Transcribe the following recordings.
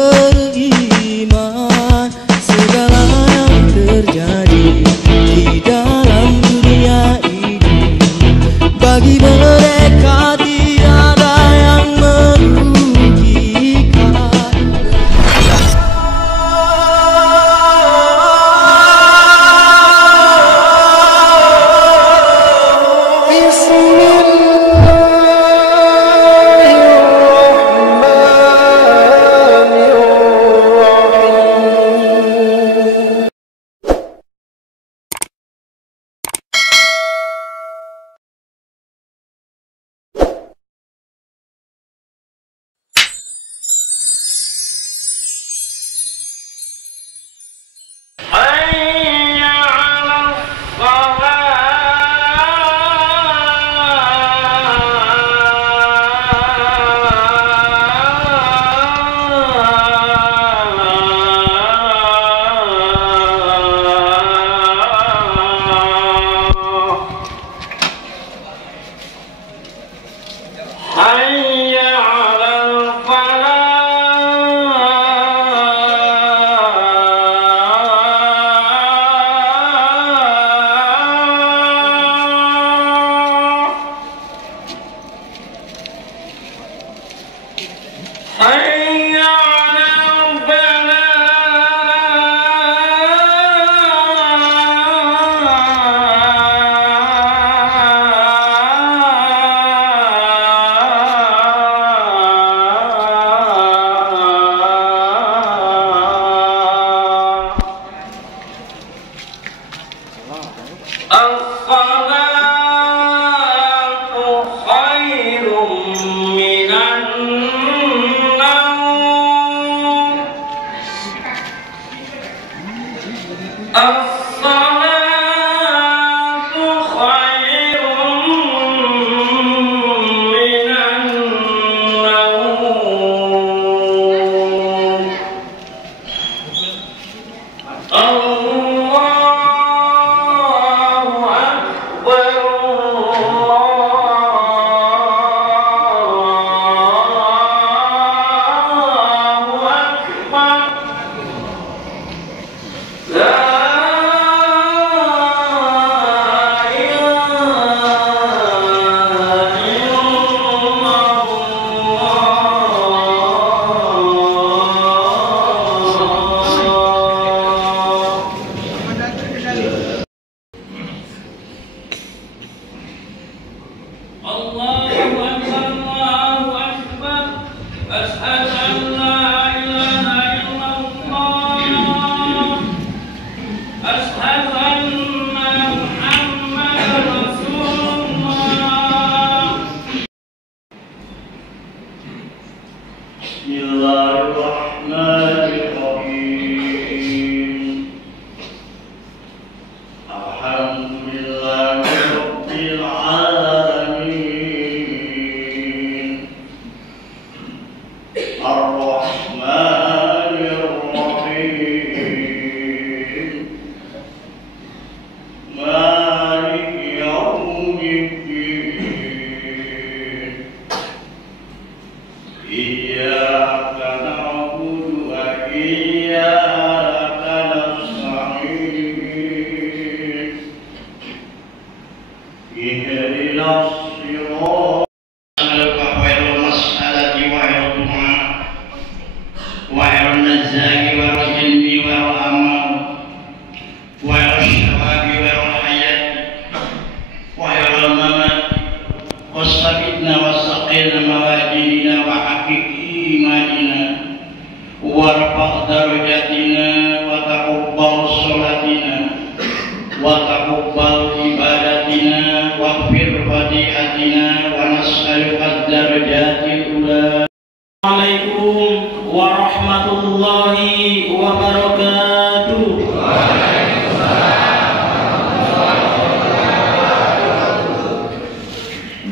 beriman segala yang terjadi di dalam dunia ini. Bagi mereka tiada yang merugikan.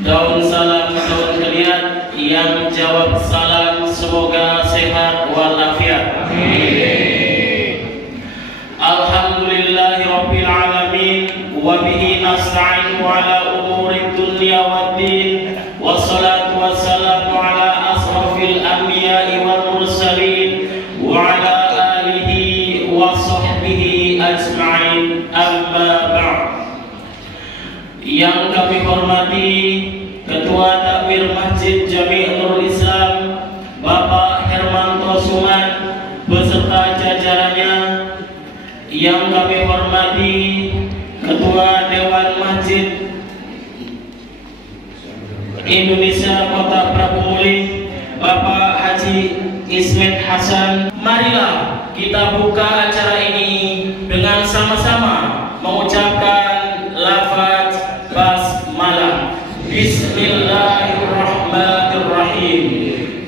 Daun salam, daun kalian yang jawab salam semoga sehat walafiat. Alhamdulillahi alamin wa bihi nasta'inu ala umuri dunya waddin, wassalatu wassalamu ala asrafil anbiya'i wal mursalin acaranya yang kami hormati Ketua Dewan Masjid Indonesia Kota Prabu Muli, Bapak Haji Ismet Hasan. Marilah kita buka acara ini dengan sama-sama mengucapkan lafaz basmalah. Bismillahirrahmanirrahim.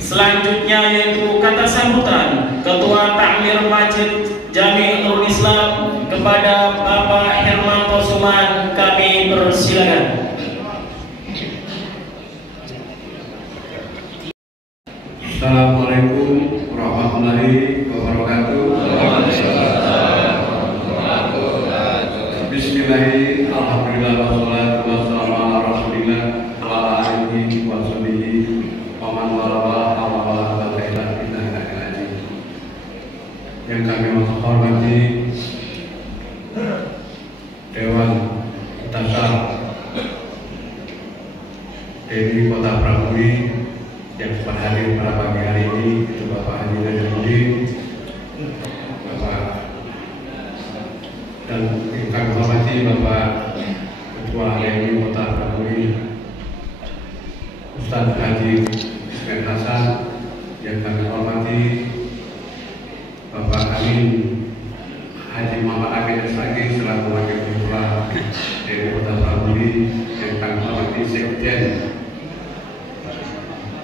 Selanjutnya yaitu kata sambutan Ketua Takmir Masjid Jami Nurul Islam kepada Bapak Hermanto Suman, kami persilakan. Assalamualaikum warahmatullahi wabarakatuh. Bismillahirrahmanirrahim. Alhamdulillah wassalatu wassalamu ala Rasulillah wa ala alihi wa sahbihi wa man wala hawla wala quwwata illa billah. Yang kami hormati Dewan Tasar dari Kota Prabu Muli yang sempat hadir pada pagi hari ini, itu Bapak Haji Najamuddin, Bapak, dan yang kami hormati Bapak Ketua HMI Kota Prabu Muli, Ustaz Haji Ismet Hasan, yang kami hormati Bapak Amin Haji Muhammad Amin Esragi selaku Wakil Ketua dari Kota Prabu Muli, yang kami hormati Sekjen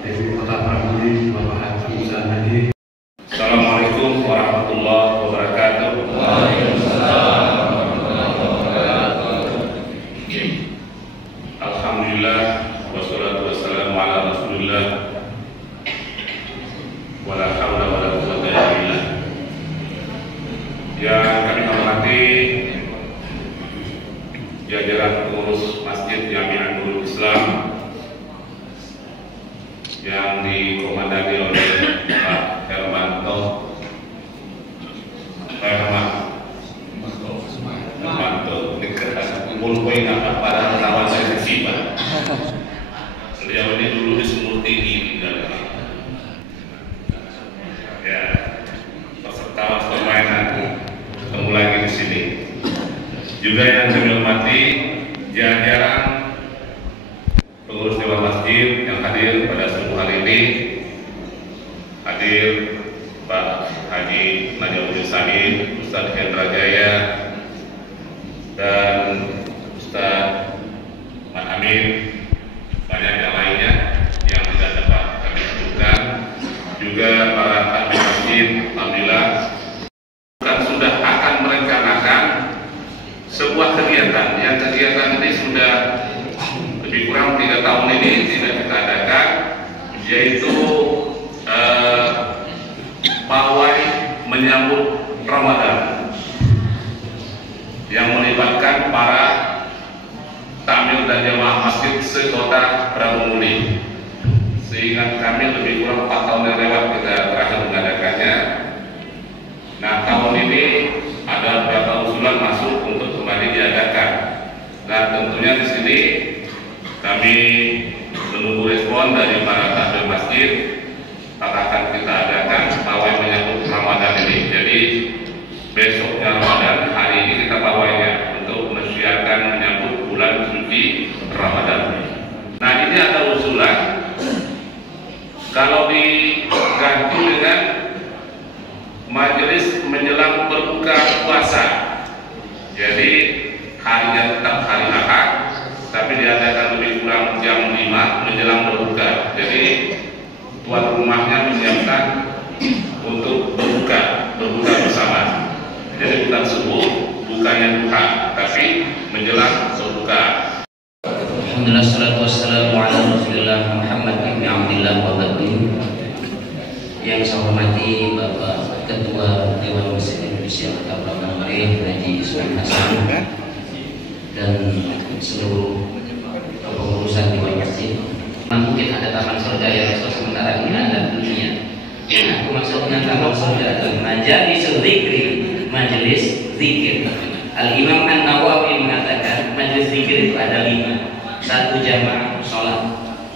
dari Kota Prabu Muli, Bapak Haji Musa Hadi. Assalamualaikum warahmatullahi wabarakatuh. Waalaikumsalam warahmatullahi wabarakatuh. Alhamdulillah wassalatu wassalamu ala Rasulillah wala haula wala quwwata illa billah. Yang kami hormati jajaran pengurus Masjid Jami Nurul Islam yang dikomandani oleh Pak Hermanto Mulpoin apa pada kawan saya Sipa. Beliau ini dulu di Sumur Tinggi ya, peserta permainan ketemu lagi di sini. Juga yang kami hormati jajaran pengurus Dewan Masjid yang hadir pada subuh hari ini. Hadir Pak Haji Najamuddin, Ustaz Hendra Jaya, dan Ustaz Mat Amin, banyak yang lainnya yang tidak dapat kami sebutkan. Juga para takmir masjid, alhamdulillah sudah akan merencanakan sebuah kegiatan. Yang kegiatan ini sudah lebih kurang 3 tahun ini tidak kita adakan, yaitu pawai menyambut Ramadan yang melibatkan para takmir dan jamaah masjid se-Kota Prabu Muli. Seingat kami lebih kurang 4 tahun yang lewat kita terakhir mengadakannya. Nah, tahun ini ada beberapa usulan masuk untuk kembali diadakan. Nah, tentunya di sini kami menunggu respon dari para takmir masjid. Akan kita adakan pawai menyambut Ramadan ini. Jadi besoknya Ramadan, hari ini kita pawainya untuk menyiapkan menyambut bulan suci Ramadan. Nah, ini ada usulan kalau diganti dengan majelis menjelang berbuka puasa. Jadi harinya tetap hari Ahad, tapi diadakan lebih kurang jam 5 menjelang berbuka. Jadi tuan rumahnya menyiapkan untuk berbuka bersama. Jadi bukan subuh, bukannya duha, tapi menjelang berbuka. Alhamdulillah, salatu wassalamu ala Rasulillah Muhammad ibn Abdillah wa ba'du. Yang saya hormati Bapak Ketua Dewan Masjid Indonesia Kota Prabu Muli, Haji Ismet Hasan, dan seluruh kepengurusan Dewan Masjid. Mungkin ada taman surga yang sementara ini ada dunia. Aku maksudnya taman surga itu majelis zikir. Al-Imam An-Nawawi mengatakan majelis zikir itu ada 5. 1 jamaah sholat,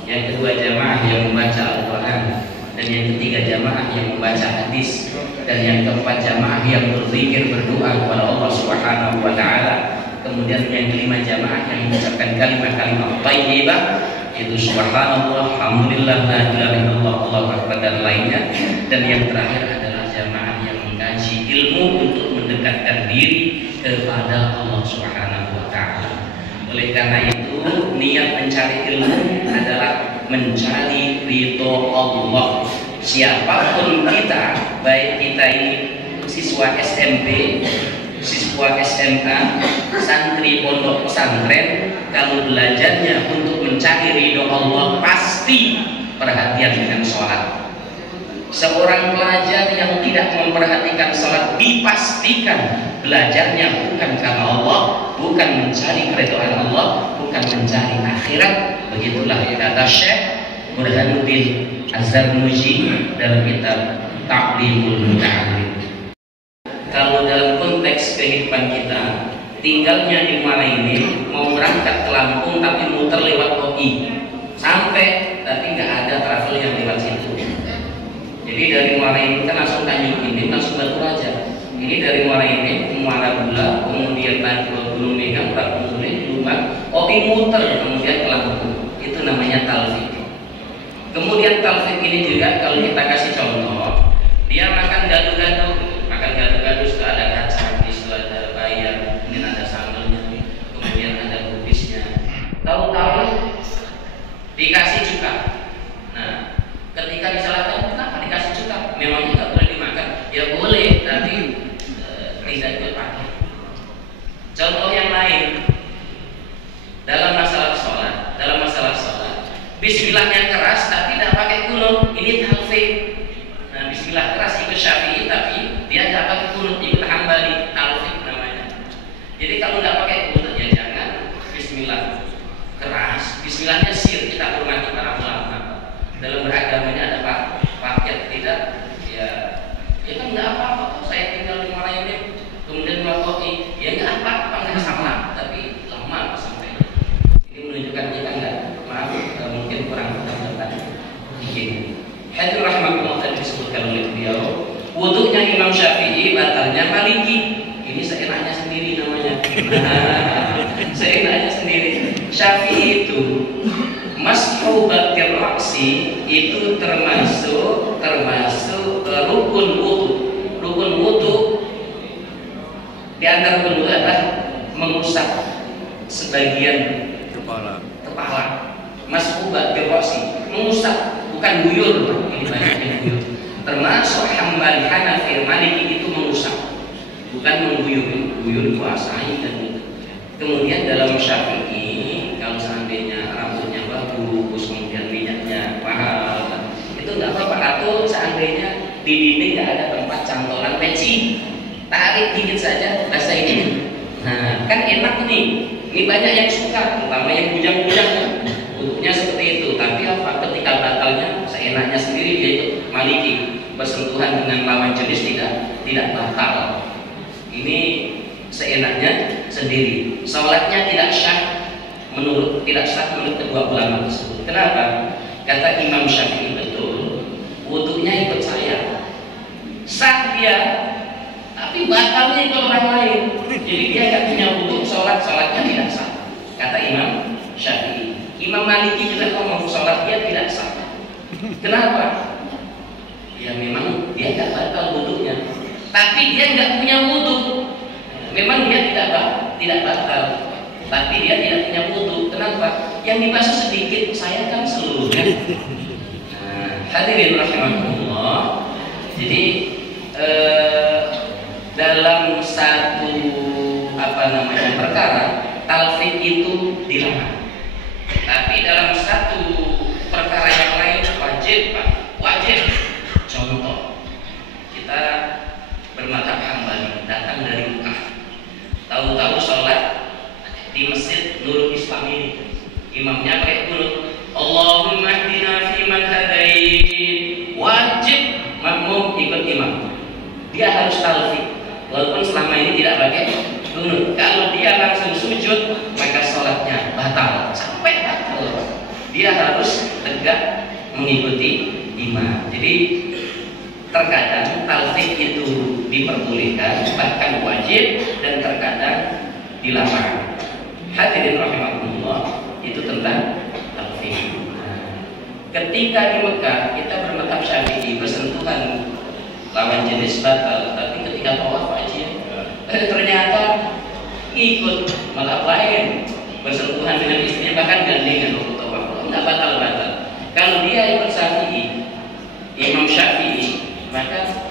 yang kedua jamaah yang membaca Al-Quran, dan yang ketiga jamaah yang membaca hadis, dan yang keempat jamaah yang berzikir berdoa kepada Allah Subhanahu wa taala. Kemudian yang kelima jamaah yang mengucapkan kalimat-kalimat thayyibah, itu subhanallah, alhamdulillah, la ilaha illallah, Allahu akbar dan lainnya. Dan yang terakhir adalah jamaah yang mengkaji ilmu untuk mendekatkan diri kepada Allah Subhanahu wa taala. Oleh karena itu, niat mencari ilmu adalah mencari ridho Allah. Siapapun kita, baik kita ini siswa SMP, siswa SMA, santri pondok pesantren, kalau belajarnya untuk mencari ridho Allah, pasti perhatian dengan sholat. Seorang pelajar yang tidak memperhatikan sholat, dipastikan belajarnya bukan karena Allah, bukan mencari keridhaan Allah, bukan mencari akhirat. Begitulah kata Syekh Burhanuddin Az-Zarnuji dalam kitab Ta'limul Muta'allim. Kalau dalam konteks kehidupan kita, tinggalnya di mana ini, mau berangkat ke Lampung tapi muter lewat OI, sampai tapi nggak ada travel yang lewat situ. Jadi dari Muara ini kan langsung Tanjung Pinang, langsung Batu Raja. Ini dari Muara ini, Muara Bula, kemudian Gunung Megang, Pramunulis, Lumang, OI muter kemudian ke Lampung. Itu namanya talfik. Kemudian talfik ini juga kalau kita kasih contoh, dia makan gado-gado, sudah ada kacang, sudah ada bayam, kemudian ada sambelnya, kemudian ada kubisnya. Tahu-tahu dikasih cuka. Nah, ketika disalahkan, kenapa dikasih cuka? Memangnya nggak boleh dimakan? Ya boleh, tapi tidak dipakai. Contoh yang lain dalam masalah sholat, Bismillahnya keras tapi tidak pakai kunut, ini talfik. Nah, Bismillah keras ikut Syafi'i tapi dia tidak pakai kunut, ikut Hambali, talfik namanya. Jadi kalau tidak pakai kunut ya jangan Bismillah keras, Bismillahnya sir, kita hormati para ulama. Dalam beragamanya ada paket tidak, ya kan nggak apa-apa. Saya tinggal di Muara ini, kemudian melakukan, ya nggak apa-apa, nggak salah, tapi lama sampai. Ini menunjukkan kita nggak, maaf, mungkin kurang tepat. Hadir rahmatullah tadi disebutkan oleh beliau, wudunya Imam Syafi'i, batalnya Maliki. Ini seenaknya sendiri namanya. Seenaknya sendiri. Syafi'i itu mashu bakir raksi itu termasuk rukun wudu. Rukun wudu di antara rukun wudu adalah mengusap sebagian kepala. Mashu bakir raksi, mengusap, bukan guyur. Ini banyak yang guyur. Termasuk Hambali, Hanafi, Maliki itu mengusap, bukan mengguyur. Guyur dikuasai dan itu. Kemudian dalam Syafi'i, kalau seandainya rambutnya bagus, kemudian minyaknya mahal, itu nggak apa-apa. Atau seandainya di dinding nggak ada tempat cantolan peci, tarik dikit saja, bahasa ini. Nah, kan enak nih. Ini banyak yang suka, terutama yang bujang-bujang. Bentuknya seperti itu. Tapi apa? Ketika batalnya seenaknya sendiri, dia itu Maliki, bersentuhan dengan lawan jenis tidak batal. Ini seenaknya sendiri. Sholatnya tidak sah menurut kedua ulama tersebut. Kenapa? Kata Imam Syafi'i, betul, wudunya ikut saya, sah dia, tapi batalnya ikut orang lain. Jadi dia nggak punya wudu, sholatnya tidak sah. Kata Imam Syafi'i. Imam Maliki juga ngomong sholat dia tidak sah. Kenapa? Ya memang dia nggak batal wudunya, tapi dia nggak punya wudu. Memang dia tidak batal, tapi dia tidak punya wudu. Kenapa? Yang dibasuh sedikit, saya kan seluruhnya. Nah, hadirin rahimahullah. Jadi dalam satu perkara, talfik itu dilarang. Tapi dalam satu perkara yang lain wajib. Contoh, kita bermadzhab Hambali, datang dari Mekah, tahu-tahu sholat di masjid Nurul Islam ini, imamnya pakai kunut, Allahumma hdina fiman hadait, wajib makmum ikut imam. Dia harus talfik, walaupun selama ini tidak pakai kunut. Kalau dia langsung sujud, maka sholatnya batal, sampai batal. Dia harus tegak mengikuti imam. Jadi terkadang talfik itu diperbolehkan, bahkan wajib, dan terkadang dilarang. Hadirin rahimakumullah, itu tentang talfik. Ketika di Mekah kita bermadzhab Syafi'i, bersentuhan lawan jenis batal, tapi ketika tawaf aja ternyata ikut mazhab lain, bersentuhan dengan istrinya, bahkan gandengan waktu tawaf, nggak batal. Kalau dia ikut Syafi'i, Imam Syafi'i, maka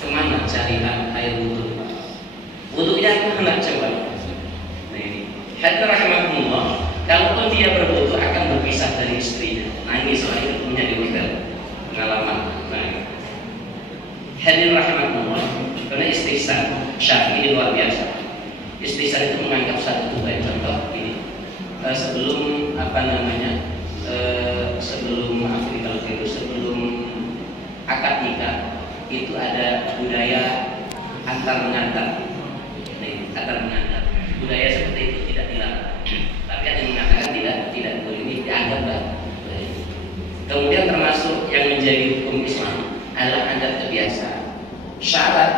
kemana cari air wudhu? Wudhunya kemana coba? Hadirin rahimakumullah, kalaupun dia berwudhu akan berpisah dari istrinya. Nah ini soalnya punya di hotel pengalaman. Hadirin rahimakumullah, karena istihsan Syafi'i luar biasa. Istihsan itu menganggap satu baik contoh ini. Sebelum sebelum akad nikah itu ada budaya antar mengantar. Antar mengantar. Budaya seperti itu tidak dilarang. Tapi ada yang mengatakan tidak boleh, ini dianggap baik. Kemudian termasuk yang menjadi hukum Islam adalah adat kebiasaan. Syarat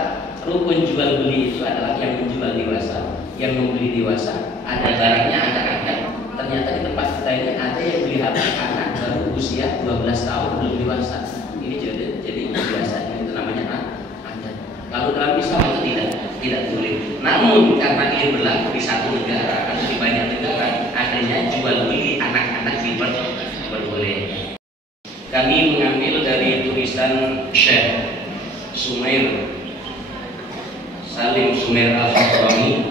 rukun jual beli itu adalah yang menjual dewasa, yang membeli dewasa, ada barangnya, ada anak. Ternyata di tempat kita ini ada yang beli HP anak baru usia 12 tahun belum dewasa. Ini jadi kebiasaan, itu namanya adat. Kalau dalam Islam itu tidak boleh. Namun karena ini berlaku di satu negara atau di banyak negara, adanya jual beli anak-anak diperbolehkan. Kami mengambil dari tulisan Syekh Sumair Salim Sumair Al-Fahrani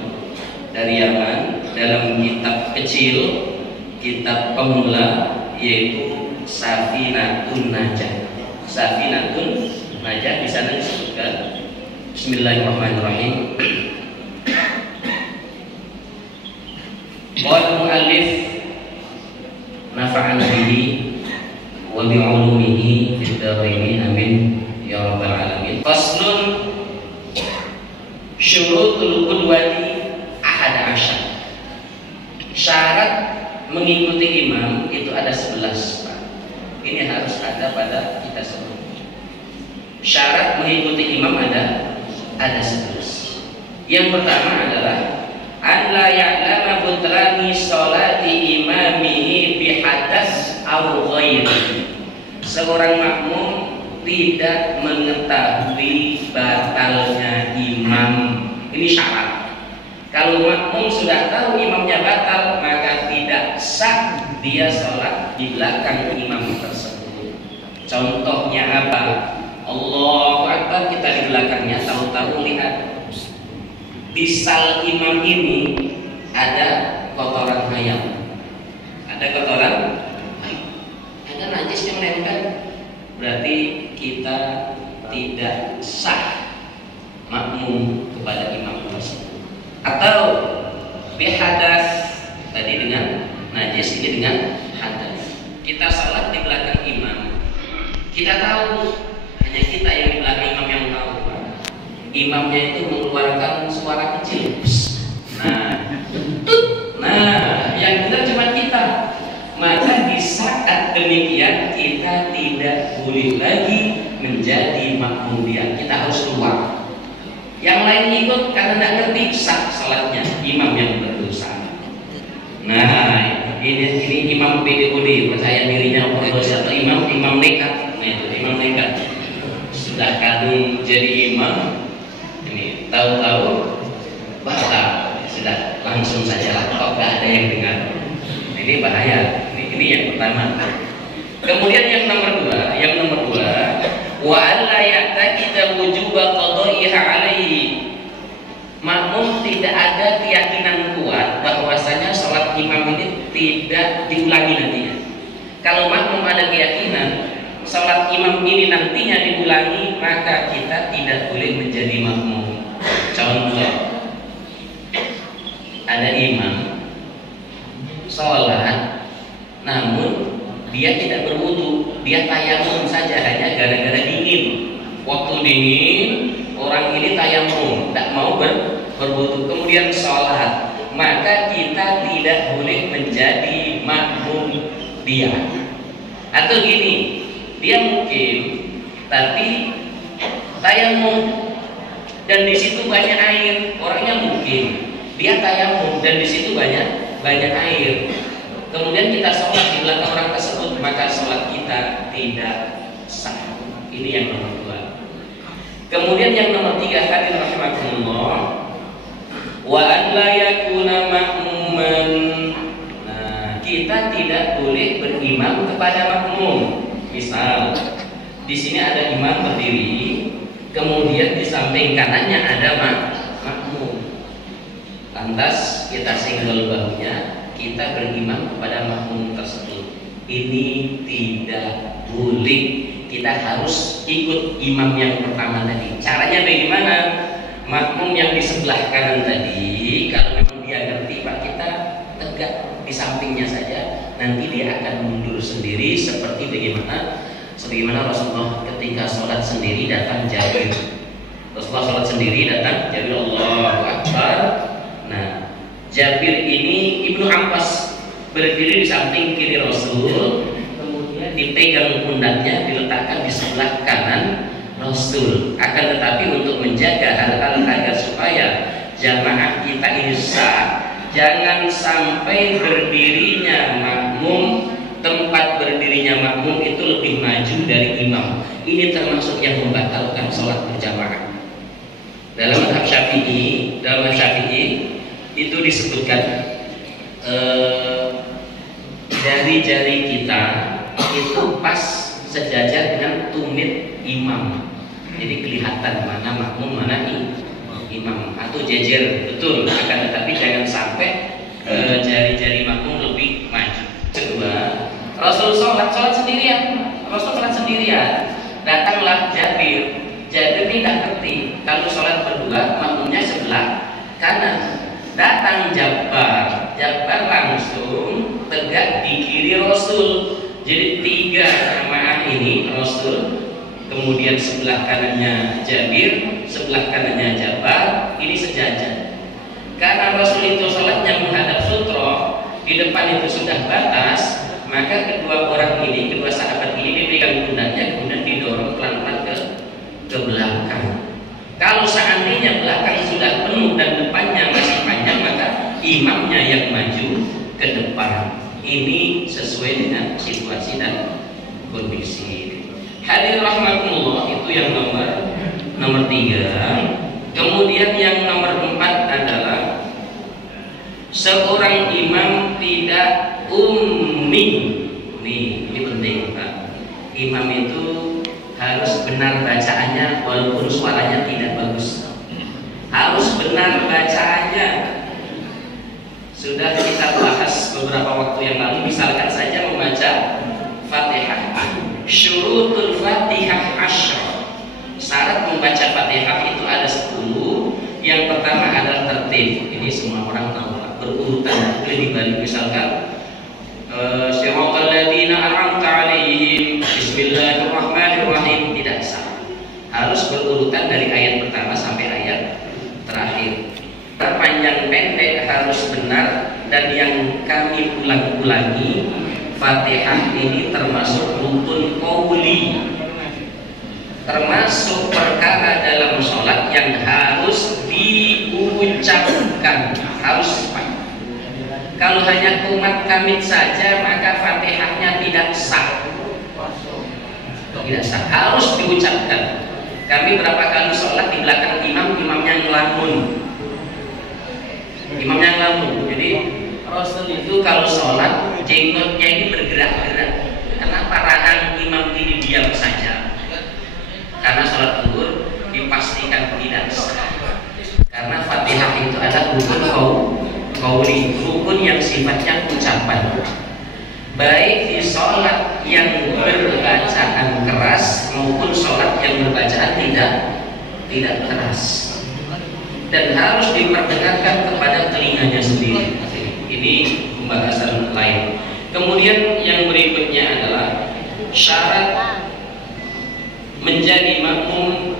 dari Yaman dalam kitab kecil, kitab pemula, yaitu Safinatun Najah. Safinatun Najah di sana disebutkan. Bismillahirrahmanirrahim. Qala mu'allif nafa'ana bihi wa bi'ulumihi fid dharain amin ya rabbal alamin. Faslun syurutul qudwati ahad asyar. Syarat mengikuti imam itu ada 11. Ini harus ada pada kita semua. Syarat mengikuti imam ada 11. Yang pertama adalah an la ya'lama butlani sholati imamihi bihadas aw ghairi. Seorang makmum tidak mengetahui batalnya imam. Ini syarat. Kalau makmum sudah tahu imamnya batal, maka tidak sah dia sholat di belakang imam tersebut. Contohnya apa? Allahu Akbar, kita di belakangnya tahu-tahu lihat di sal imam ini ada kotoran ayam, ada kotoran, ada najis yang menempel, berarti kita tidak sah makmum kepada imam tersebut. Atau bihadas, tadi dengan najis, ini dengan hadas. Kita sholat di belakang imam, kita tahu, hanya kita yang di belakang imam yang tahu. Imamnya itu mengeluarkan suara kecil. Nah, yang benar cuma kita. Maka di saat demikian kita tidak boleh lagi menjadi makmum dia. Kita harus keluar. Yang lain ikut karena tidak ngerti sah salatnya, imam yang berdosa. Nah, ini imam PDOD, percaya dirinya berdosa, atau imam nekat. Nah, itu imam nekat. Sudah kadung jadi imam, ini tahu-tahu batal, sudah langsung saja lah, kok nggak ada yang dengar. Ini bahaya. Ini yang pertama. Kemudian yang nomor dua, wa alla ya'taqida wujuba qada'iha alaihi. Makmum tidak ada keyakinan kuat bahwasanya sholat imam ini tidak diulangi nantinya. Kalau makmum ada keyakinan sholat imam ini nantinya diulangi, maka kita tidak boleh menjadi makmum. Contoh, ada imam sholat, namun dia tidak berwudu, dia tayamum saja hanya gara-gara dingin. Waktu dingin, orang ini tayamum, tidak mau berwudu, kemudian sholat, maka kita tidak boleh menjadi makmum dia. Atau gini, dia mukim tapi tayamum dan di situ banyak air, orangnya mukim, dia tayamum dan di situ banyak air. Kemudian kita sholat di belakang orang tersebut, maka sholat kita tidak sah. Ini yang nomor 2. Kemudian yang nomor 3, hadirin rahimakumullah, wa an la yakuna ma'muman. Nah, kita tidak boleh berimam kepada makmum. Misal di sini ada imam berdiri, kemudian di samping kanannya ada makmum. Lantas kita singgol bahunya, kita berimam kepada makmum tersebut. Ini tidak boleh. Kita harus ikut imam yang pertama tadi. Caranya bagaimana? Makmum yang di sebelah kanan tadi, kalau memang dia ngerti, Pak, kita tegak di sampingnya saja. Nanti dia akan mundur sendiri seperti sebagaimana Rasulullah ketika sholat sendiri datang Jabir. Rasulullah sholat sendiri datang Jabir, Allahu Akbar. Nah, Jabir ini Ibnu Abbas berdiri di samping kiri Rasul, kemudian dipegang pundaknya, diletakkan di sebelah kanan Rasul. Akan tetapi untuk menjaga hal-hal agar supaya jamaah kita ini sah, jangan sampai berdirinya makmum, tempat berdirinya makmum itu lebih maju dari imam. Ini termasuk yang membatalkan sholat berjamaah. Dalam mazhab Syafi'i, itu disebutkan jari-jari kita itu pas sejajar dengan tumit imam. Jadi kelihatan mana makmum, mana imam, atau jejer betul. Akan tetapi jangan sampai jari-jari makmum lebih maju. Kedua, Rasul sholat sendirian. Datanglah Jabir. Jabir tidak ngerti kalau sholat berdua makmumnya sebelah kanan. Datang Jabbar langsung tegak di kiri Rasul. Jadi 3 jamaah ini Rasul, kemudian sebelah kanannya Jabir, sebelah kanannya Jabbar, ini sejajar. Karena Rasul itu sholatnya menghadap sutra, di depan itu sudah batas, maka kedua sahabat ini dipegang pundaknya, kemudian didorong pelan-pelan ke belakang. Kalau seandainya belakang sudah penuh dan depannya masih panjang, maka imamnya yang maju ke depan. Ini sesuai dengan situasi dan kondisi. Hadirin rahimakumullah, itu yang nomor 3. Kemudian yang nomor 4 adalah seorang imam tidak ummi. Ini penting, Pak. Imam itu harus benar bacaannya walaupun suaranya tidak bagus. Harus benar bacaannya. Sudah kita bahas beberapa waktu yang lalu, misalkan saja membaca Fatihah. Syurutul Fatihah 10. Syarat membaca Fatihah itu ada 10. Yang pertama adalah tertib. Ini semua orang tahu, berurutan. Lebih balik misalkan Siratal ladzina an'amta 'alaihim, bismillahirrahmanirrahim, tidak sah. Harus berurutan dari ayat pertama sampai ayat terakhir. Panjang pendek harus benar, dan yang kami ulang-ulangi, Fatihah ini termasuk rukun qauli, termasuk perkara dalam sholat yang harus diucapkan, harus. Kalau hanya kumat kamit saja, maka Fatihahnya tidak sah. Tidak sah, harus diucapkan. Kami berapa kali sholat di belakang imamnya ngelamun. Jadi Rasul itu kalau sholat jenggotnya ini bergerak-gerak. Kenapa rahang imam ini diam saja? Karena sholat zuhur dipastikan tidak sah. Karena Fatihah itu adalah rukun qauli, rukun yang sifatnya ucapan. Baik di sholat yang berbacaan keras maupun sholat yang berbacaan tidak keras, dan harus diperdengarkan kepada telinganya sendiri. Ini pembahasan lain. Kemudian yang berikutnya adalah syarat menjadi makmum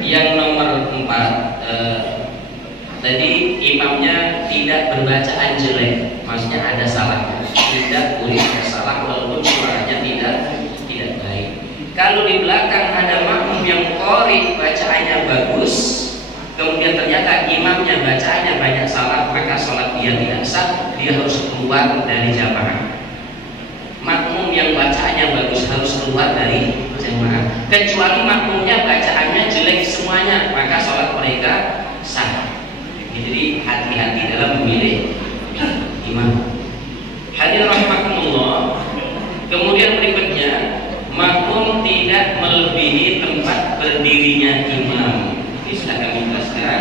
yang nomor 4. Tadi imamnya tidak berbacaan jelek, maksudnya ada salah, tidak boleh ada salah walaupun suaranya tidak baik. Kalau di belakang ada makmum yang qori, bacaannya bagus, kemudian ternyata imamnya bacaannya banyak salah, maka sholat dia tidak sah, dia harus keluar dari jamaah. Makmum yang bacaannya bagus harus keluar dari jamaah. Kecuali makmumnya bacaannya jelek semuanya, maka sholat mereka sah. Jadi hati-hati dalam memilih imam. Hadirin rahimakumullah. Kemudian berikutnya, makmum tidak melebihi tempat berdirinya imam. Ini sudah kami jelaskan.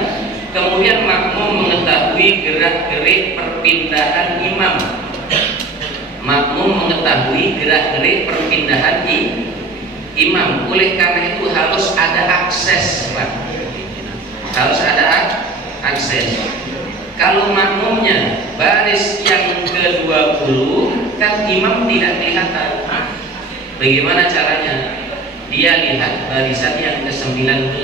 Kemudian makmum mengetahui gerak-gerik perpindahan imam. Makmum mengetahui gerak-gerik perpindahan imam. Oleh karena itu harus ada akses, Pak. Harus ada akses. Kalau makmumnya baris yang ke-20, kan imam tidak kelihatan. Bagaimana caranya? Dia lihat barisan yang ke-19.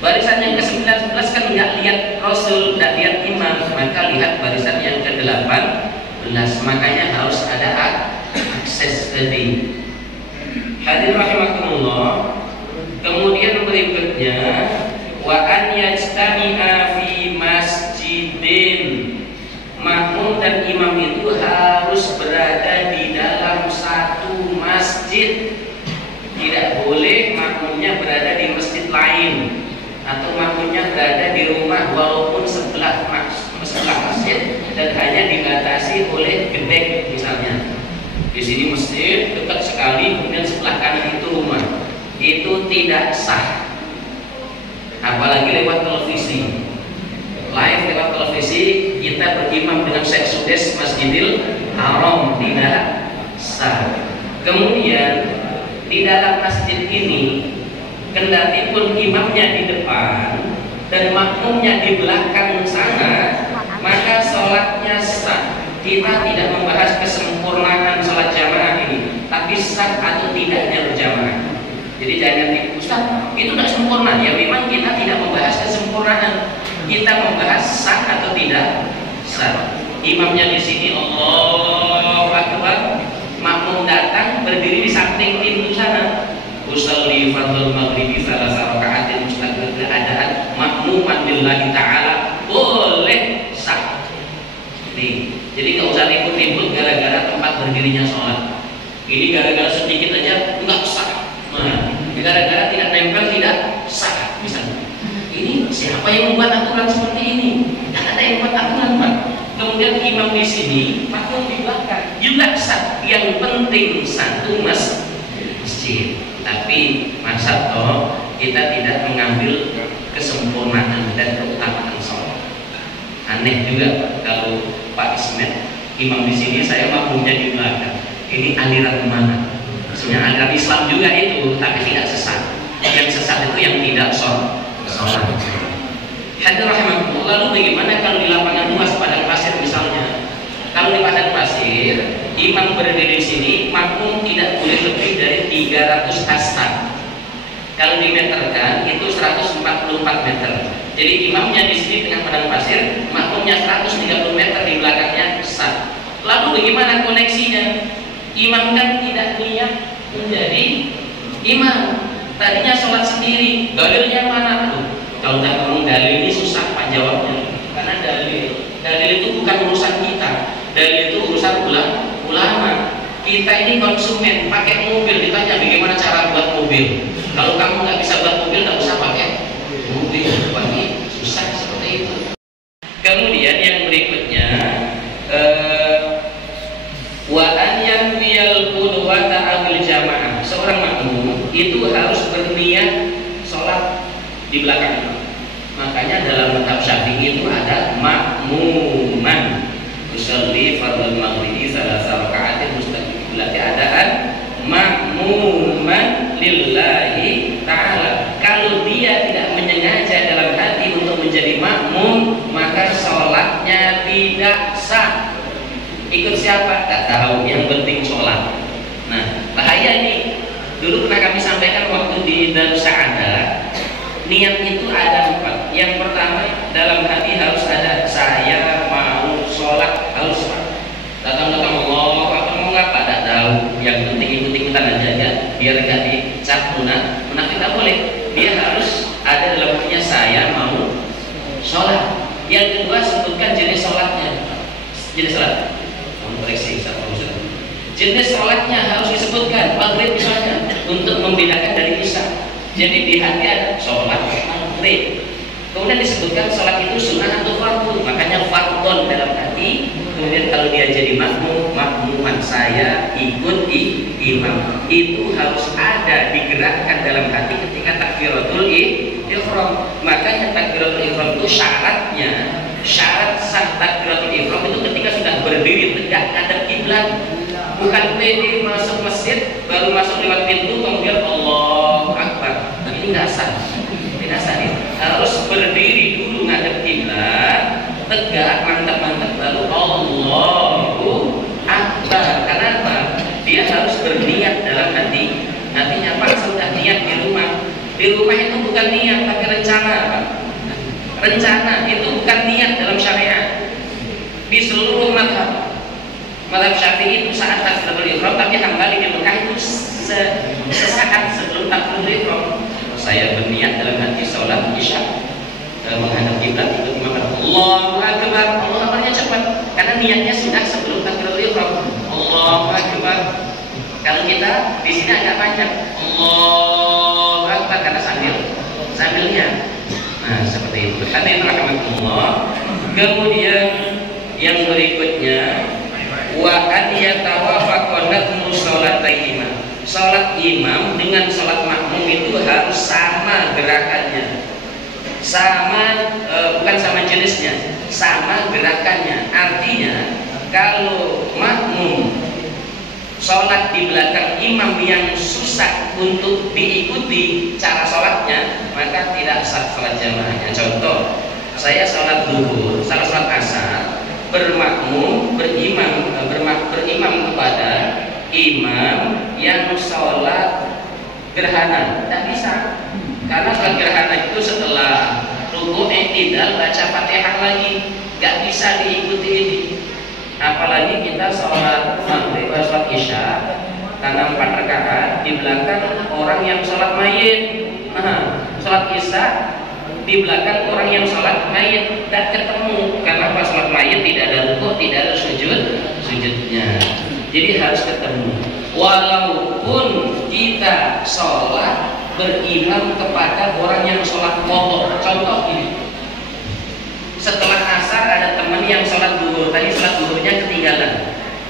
Barisan yang ke-19 kan nggak lihat Rasul, nggak lihat imam, maka lihat barisan yang ke-18. Makanya harus ada akses tadi. Hadirin rahimakumullah. Kemudian berikutnya, wa an yajtami'a fi masjidin. Makmum dan imam itu harus berada di dalam satu masjid. Tidak boleh makmumnya berada di masjid lain, atau makmumnya berada di rumah walaupun sebelah masjid dan hanya dibatasi oleh gedek misalnya. Di sini masjid dekat sekali, kemudian sebelah kanan itu rumah. Itu tidak sah. Apalagi lewat televisi. Live lewat televisi kita berimam dengan seksudes Masjidil Haram, tidak sah. Kemudian di dalam masjid ini, kendati pun imamnya di depan dan makmumnya di belakang sana, maka sholatnya sah. Kita tidak membahas kesempurnaan sholat jamaah ini, tapi sah atau tidaknya berjamaah. Jadi jangan Ustaz, itu tidak sempurna. Ya memang kita tidak membahas kesempurnaan, kita membahas sah atau tidak sah. Imamnya di sini Allahu Akbar, makmum datang berdiri di samping pintu sana. Usolli fardhul maghribi salasa raka'atin mustaqbil keadaan makmuman lillahi ta'ala, boleh sah. Nih, jadi nggak usah ribut-ribut gara-gara tempat berdirinya sholat. Ini gara-gara sedikit aja nggak sah. Nah, gara-gara tidak nempel tidak sah misalnya. Ini siapa yang membuat aturan seperti ini? Tidak ada yang membuat aturan, Pak. Kemudian imam di sini, makmum di belakang juga sah. Yang penting satu masjid. Tapi masa toh kita tidak mengambil kesempurnaan dan keutamaan sholat. Aneh juga Pak, kalau Pak Ismet imam di sini, saya makmumnya di belakang. Ini aliran mana? Sebenarnya aliran Islam juga itu, tapi tidak sesat. Yang sesat itu yang tidak sholat. Hadirin rahimakumullah. Lalu bagaimana kalau di lapangan luas padang pasir misalnya? Kalau di padang pasir, imam berdiri di sini, makmum tidak boleh lebih dari 300 hasta. Kalau dimeterkan itu 144 meter. Jadi imamnya di sini tengah padang pasir, makmumnya 130 meter di belakangnya sah. Lalu bagaimana koneksinya? Imam kan tidak niat menjadi imam. Tadinya sholat sendiri. Dalilnya mana tuh? Kalau tak ngomong dalil ini susah Pak jawabnya. Karena dalil itu bukan urusan kita. Dalil itu urusan ulama. Kita ini konsumen, pakai mobil, ditanya bagaimana cara buat mobil. Kalau kamu nggak bisa buat mobil, nggak usah pakai mobil. Wah, ini susah seperti itu. Kemudian yang berikutnya, wa an yanwiyal qudwata awil jamaah. Seorang makmum itu harus berniat sholat di belakang. Makanya dalam mazhab Syafi'i itu ada makmuman. Usolli fardhul maghribi salasa raka'atin mustaqbil keadaan makmuman lillahi ta'ala. Kalau dia tidak menyengaja dalam hati untuk menjadi makmum, maka sholatnya tidak sah. Ikut siapa? Tak tahu, yang penting sholat. Nah, bahaya nih. Dulu pernah kami sampaikan waktu di Darus Sa'adah, niat itu ada 4. Yang pertama, dalam hati harus ada saya mau sholat, harus datang Allah, apa mau ngapa, tak tahu. Yang penting ikut-ikutan aja ya. munafik tidak boleh. Dia harus ada dalam hatinya saya mau sholat. Yang kedua sebutkan jenis sholatnya. Jenis sholat. Jenis sholatnya harus disebutkan. Maghrib misalnya untuk membedakan dari isya. Jadi di hati ada sholat maghrib. Kemudian disebutkan sholat itu sunnah atau fardu. Makanya fardon dalam hati. Kemudian kalau dia jadi makmuman saya ikut imam, itu harus ada digerakkan dalam hati ketika takbiratul ihram. Makanya takbiratul ihram itu syarat sah takbiratul ihram itu ketika sudah berdiri tegak ngadep kiblat, bukan pede masuk masjid baru masuk lewat pintu kemudian Allahu Akbar. Ini nggak sah, tidak sah. Harus berdiri dulu ngadep kiblat, tegak mantap baru Allahu Akbar. Kenapa? Dia harus berniat dalam hati. Hatinya Pak sudah niat di rumah. Di rumah itu bukan niat tapi rencana, Pak. Rencana itu bukan niat dalam syariat. Di seluruh mazhab Syafi'i itu saat takbiratul ihram, tapi Hambali di Mekah itu sesaat sebelum takbiratul ihram. Saya berniat dalam hati sholat isya menghadap kiblat itu mengatakan Allahu Akbar. Allahu Akbarnya cepat karena niatnya sudah sebelum takbiratul ihram. Allahu Akbar. Kalau kita di sini agak panjang Allahu Akbar karena sambilnya. Nah seperti itu. Hadirin rahimakumullah. Kemudian yang berikutnya wa an yatawafaqan nadmu sholataihima. Salat imam dengan salat makmum itu harus sama gerakannya. Bukan sama jenisnya, sama gerakannya. Artinya kalau makmum sholat di belakang imam yang susah untuk diikuti cara sholatnya, maka tidak sah sholat jamaahnya. Contoh, saya sholat duhur, sholat asar, berimam kepada imam yang sholat gerhana. Tidak bisa, karena sholat gerhana itu setelah rukuk i'tidal baca Fatihah lagi, nggak bisa diikuti ini. Apalagi kita sholat maghrib, sholat isya karena 4 rakaat di belakang orang yang sholat mayit. Nah, sholat isya di belakang orang yang sholat mayit tidak ketemu karena pas sholat mayit tidak ada rukuk, tidak ada sujudnya. Jadi harus ketemu. Walaupun kita sholat berimam kepada orang yang sholat qadha. Contoh ini, setelah asar ada teman yang sholat duhur, tadi sholat duhurnya ketinggalan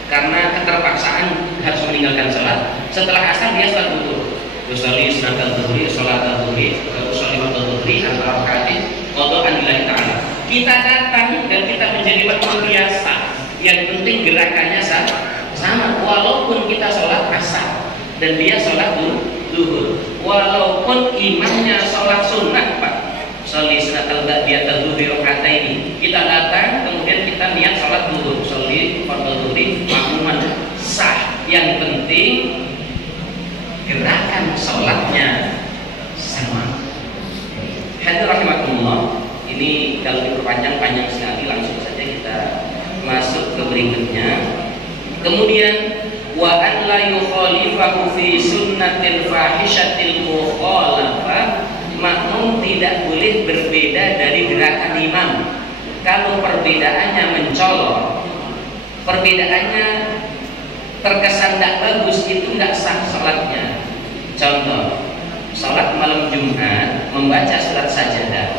karena keterpaksaan harus meninggalkan sholat. Setelah asar dia sholat duhur, usolli sunnatal duhri, sholat duhri, usolli sunnatal duhri, antara rakaat qadhaan lillahi ta'ala. Kita datang dan kita menjadi makmum biasa. Yang penting gerakannya sama, walaupun kita sholat asar dan dia sholat duhur, walaupun imamnya sholat sunnah, Pak. Sholli sunnatal ba'diyatal duhri raka'ataini. Kita datang kemudian kita niat sholat duhur, sholli fardhu duhri makmuman sah. Yang penting gerakan sholatnya sama. Hadirin rahimakumullah. Ini kalau diperpanjang panjang sekali, langsung saja kita masuk ke berikutnya. Kemudian wa an la yukhalifahu fi sunnatil fahishatil mukhalafah. Makmum tidak boleh berbeda dari gerakan imam. Kalau perbedaannya mencolok, perbedaannya terkesan tidak bagus, itu tidak sah sholatnya. Contoh, sholat malam Jumat membaca surat sajadah,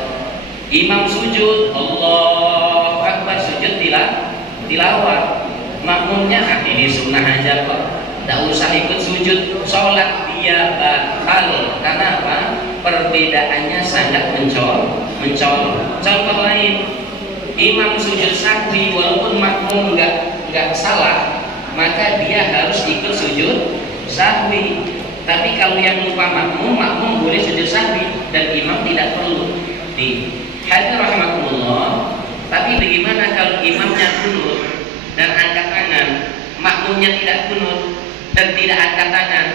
imam sujud, Allahu Akbar, sujud tilawah. Makmumnya ini sunnah aja kok, tidak usah ikut sujud, sholat dia batal. Karena apa? Perbedaannya sangat mencolok. Contoh lain, imam sujud sahwi walaupun makmum nggak salah, maka dia harus ikut sujud sahwi. Tapi kalau yang lupa makmum boleh sujud sahwi dan imam tidak perlu. Hadirin rahimakumullah. Tapi bagaimana kalau imamnya kunut dan angkat tangan, makmumnya tidak kunut dan tidak angkat tangan?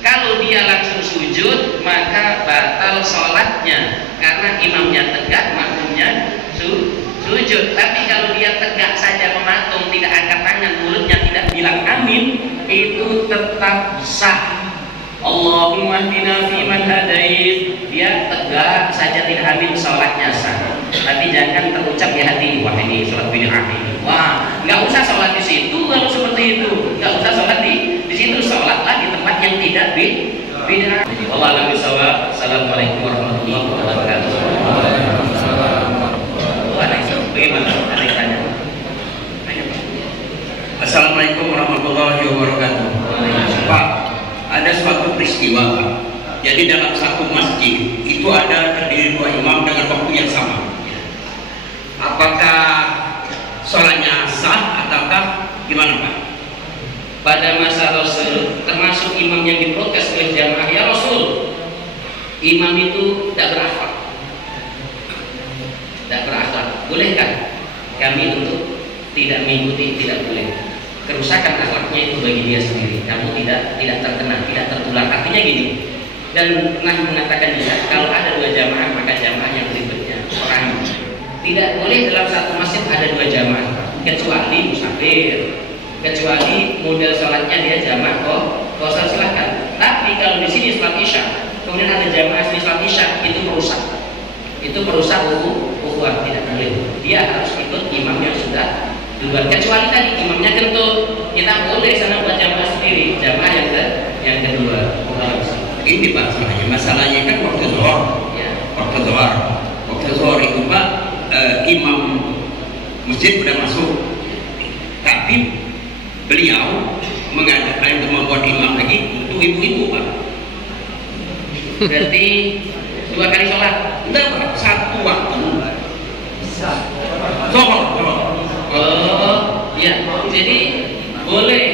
Kalau dia langsung sujud, maka batal sholatnya karena imamnya tegak, makmumnya sujud. Tapi kalau dia tegak saja mematung, tidak angkat tangan, mulutnya tidak bilang amin, itu tetap sah. Allahumma hdina fiman hadait. Dia tegak saja, tidak ambil sholatnya sah, tapi jangan terucap di hati, wah ini sholat bid'ah ini. Wah, nggak usah sholat di situ kalau seperti itu, nggak usah sholat di situ, sholatlah di tempat yang tidak bid'ah. Allah alam bisawab. Assalamualaikum warahmatullahi wabarakatuh. Bagaimana? Ada yang tanya? Assalamualaikum warahmatullahi wabarakatuh. Pak, ada suatu peristiwa Pak. Jadi dalam satu masjid itu ada terdiri 2 imam dengan waktu yang sama. Apakah sholatnya sah ataukah gimana Pak? Pada masa Rasul termasuk imam yang diprotes oleh jamaah, ya Rasul, imam itu tidak berakhlak. Tidak berakhlak. Bolehkah kami untuk tidak mengikuti? Tidak boleh. Kerusakan akhlaknya itu bagi dia sendiri. Kamu tidak terkena, tidak tertular. Artinya gini. Dan pernah mengatakan juga, kalau ada 2 jamaah maka jamaah yang berikutnya orang. Tidak boleh dalam satu masjid ada 2 jamaah, kecuali musafir, kecuali model sholatnya dia jamaah kosong, silahkan. Tapi kalau di sini sholat isya, kemudian ada jamaah di sholat isya, itu merusak ukhuwah, tidak boleh. Dia harus ikut imam yang sudah duluan. Kecuali tadi imamnya kentut, kita boleh sana buat jamaah sendiri, jamaah yang kedua. Ini Pak, masalahnya kan waktu zuhur. Ya. Waktu zuhur itu Pak, imam masjid sudah masuk, tapi beliau mengadakan untuk membuat imam lagi untuk ibu-ibu Pak. Berarti 2 kali sholat? Enggak Pak, satu waktu. Zuhur. Oh, ya. Jadi boleh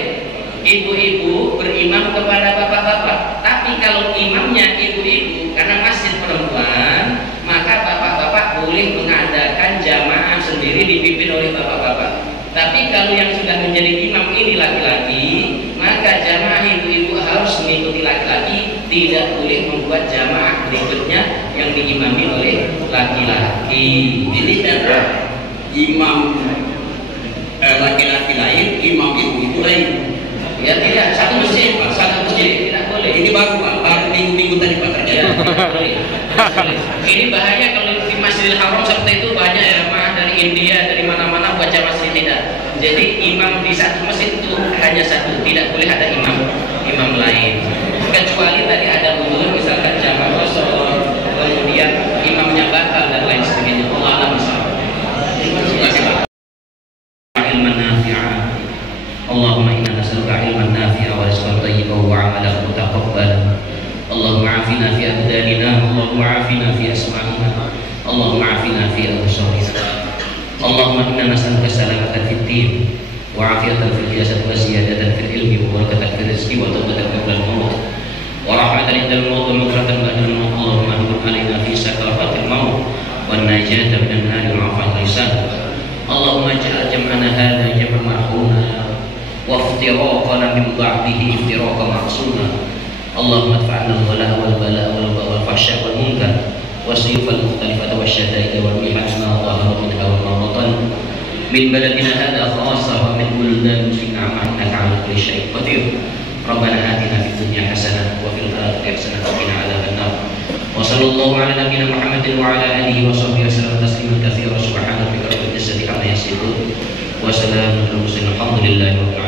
ibu-ibu berimam kepada bapak-bapak. Tapi kalau imamnya ibu-ibu, karena masjid perempuan, maka bapak-bapak boleh mengadakan jamaah sendiri dipimpin oleh bapak-bapak. Tapi kalau yang sudah menjadi imam ini laki-laki, maka jamaah ibu-ibu harus mengikuti laki-laki, tidak boleh membuat jamaah berikutnya yang diimami oleh laki-laki. Ini adalah imam laki-laki lain, imam ibu-ibu lain. Ya tidak, satu masjid tidak boleh. Ini baru minggu-minggu tadi Pak terjadi. Ya, tidak boleh. Ini bahaya kalau di Masjidil Haram seperti itu, banyak jamaah dari India, dari mana-mana buat jamaah masjid tidak. Jadi imam di satu masjid itu hanya satu, tidak boleh ada imam lain. Kecuali tadi ada udur, misalkan jamaah kosong, kemudian imamnya batal dan lain sebagainya. Allah alam bisawab. Terima kasih Pak. Ilman nafi'ah. Allahumma inna nas'aluka ilman nafi'a wa rizqan thayyiban wa 'amalan mutaqabbalan. Allahumma 'afina fi abdanina, Allahumma 'afina fi asma'ina, Allahumma 'afina fi absarina. Allahumma inna nas'aluka salamatan fid din wa 'afiyatan fil jasad wa ziyadatan fil ilmi wa barakatan fil rizqi wa tawbatan qabla al-maut wa rahmatan indal maut wa maghfiratan ba'da al-maut. Allahumma hawwin 'alaina fi sakaratil maut wan najata minan nar wa 'afwan lisan. Allahumma ij'al jam'ana hadha jam'an marhuma وافتراقنا من بعده افتراقا معصوما. اللهم ادفعنا الولاء والبلاء والوباء والفحشاء والمنكر والسيوف المختلفة والشدائد والمحن ما ظهر منها وما بطن من بلدنا هذا خاصة ومن بلدان المسلمين إنك على كل شيء قدير. ربنا آتنا في الدنيا حسنة وفي الآخرة حسنة وقنا عذاب النار. وصلى الله على نبينا محمد وعلى آله وصحبه وسلم تسليما كثيرا. سبحان ربك رب العزة عما يصفون وسلام على المرسلين والحمد لله رب العالمين.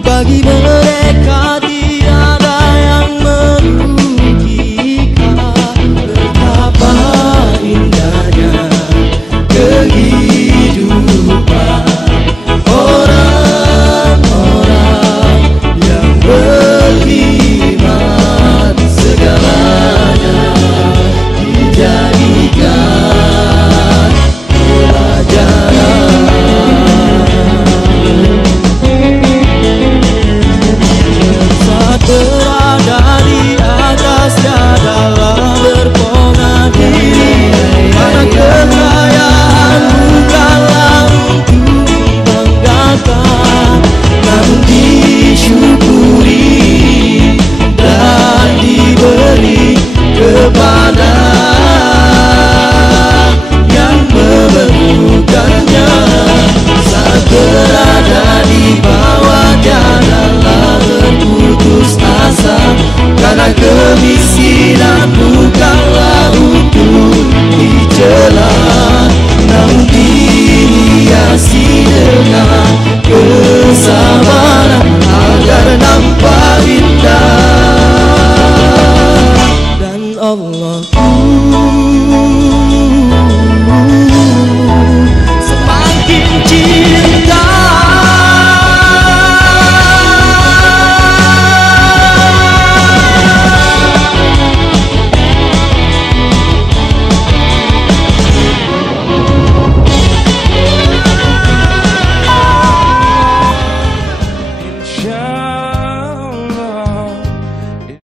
Bagi mereka